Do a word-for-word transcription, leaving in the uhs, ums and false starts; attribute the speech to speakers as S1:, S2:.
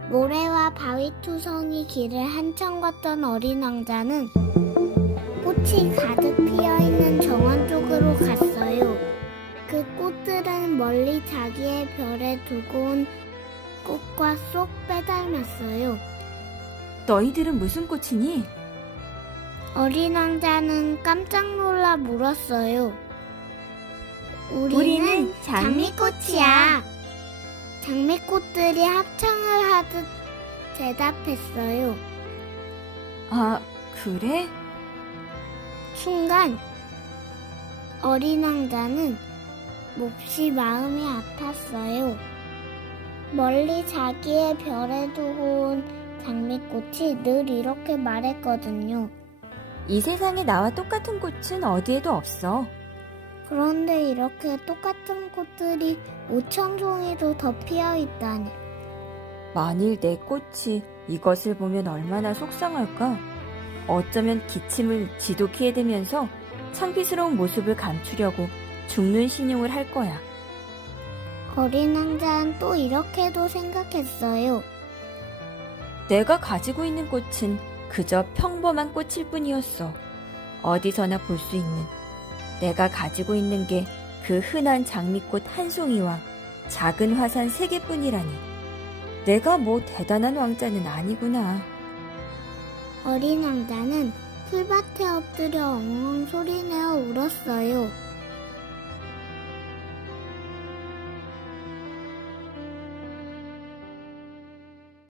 S1: 모래와 바위투성이 길을 한참 걷던 어린 왕자는 꽃이 가득 피어있는 정원 쪽으로 갔어요. 그 꽃들은 멀리 자기의 별에 두고 온 꽃과 쏙 빼닮았어요.
S2: 너희들은 무슨 꽃이니?
S1: 어린 왕자는 깜짝 놀라 물었어요. 우리는,
S2: 우리는
S1: 장미꽃이야. 장미꽃들이 합창을 하듯 대답했어요.
S2: 아, 그래?
S1: 순간 어린 왕자는 몹시 마음이 아팠어요. 멀리 자기의 별에 두고 온 장미꽃이 늘 이렇게 말했거든요.
S2: 이 세상에 나와 똑같은 꽃은 어디에도 없어.
S1: 그런데 이렇게 똑같은 꽃들이 오천 종이도 더 피어 있다니.
S2: 만일 내 꽃이 이것을 보면 얼마나 속상할까? 어쩌면 기침을 지독히 해대면서 창피스러운 모습을 감추려고 죽는 신용을 할 거야.
S1: 어린 왕자는 또 이렇게도 생각했어요.
S2: 내가 가지고 있는 꽃은 그저 평범한 꽃일 뿐이었어. 어디서나 볼 수 있는. 내가 가지고 있는 게 그 흔한 장미꽃 한 송이와 작은 화산 세 개뿐이라니. 내가 뭐 대단한 왕자는 아니구나.
S1: 어린 왕자는 풀밭에 엎드려 엉엉 소리내어 울었어요.